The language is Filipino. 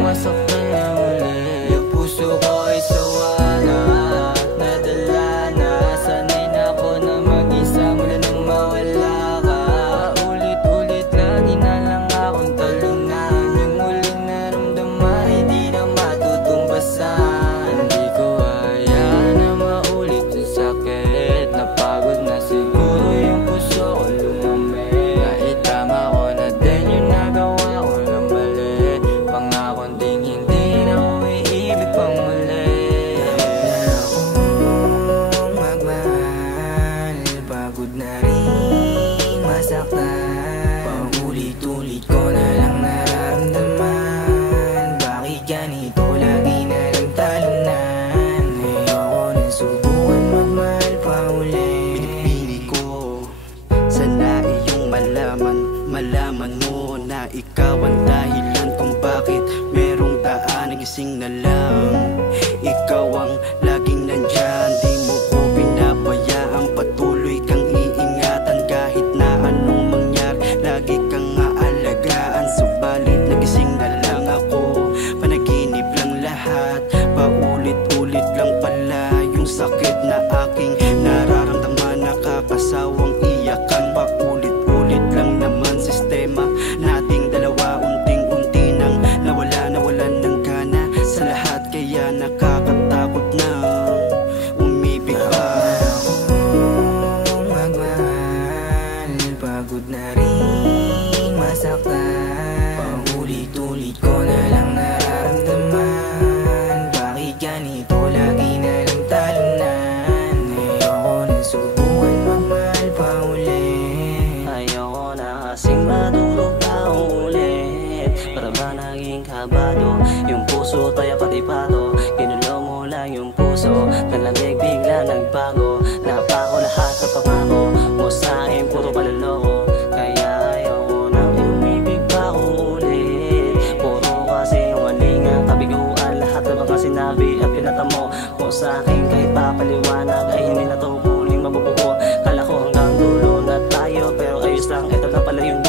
masaktan na muli. Yung puso ko ay sawa na at nadala na. Sanay na ako na mag-isa mula nang mawala ka. Ulit-ulit lagi na lang akong talunan. Yung muling naramdaman ay di na matutumbasan. Hindi ko hayaan na maulit yung sakit. Napagod na siguro yung puso ko lumamig. Naitama ko na din yung nagawa ko na mali. Pangakong ding hindi na umiibig pang muli. Pagod na rin masaktan. Paulit-ulit ko na lang nararamdaman. Bakit ganito lagi na lang talunan? Ayoko nang subukan magmahal pa uli. Pinipili ko sana iyong malaman mo na ikaw ang dahilan kung bakit merong daan nagising na lang. Ikaw ang laging nandyan, di mo ko pinabayaan. Patuloy kang iingatan kahit na anong mangyari. Lagi kang aalagaan, subalit nagising na lang ako. Panaginip lang lahat, paulit-ulit lang pala yung sakit na aking nararamdaman. Nakakasawang iyakan, paulit-ulit lang naman sistema nating dalawa. Unting-unti nang nawalan ng gana sa lahat, kaya nakakatakot na umibig pa. Magmahal, pagod na rin masaktan. Paulit-ulit ko na lang nararamdaman. Bakit ganito lagi na lang talunan? Ayoko nang subukan magmahal pa ulit. Ayoko na kasing matulog pa ulit. Para ba naging kabado yung puso tayo pati pato? Ginulo mo lang yung puso, nalamig bigla nagbago. Napako lahat sa pangako mo sa'kin, puro paloloko. Kaya ayoko na umibig pa ulit. Puro kasi yung alingang kabiguan, lahat na mga sinabi at pinatamo mo sa'kin. Kahit papaliwanag ay hindi na to muling mabubuo. Kala ko hanggang dulo na tayo, pero ayos lang, ito na pala yung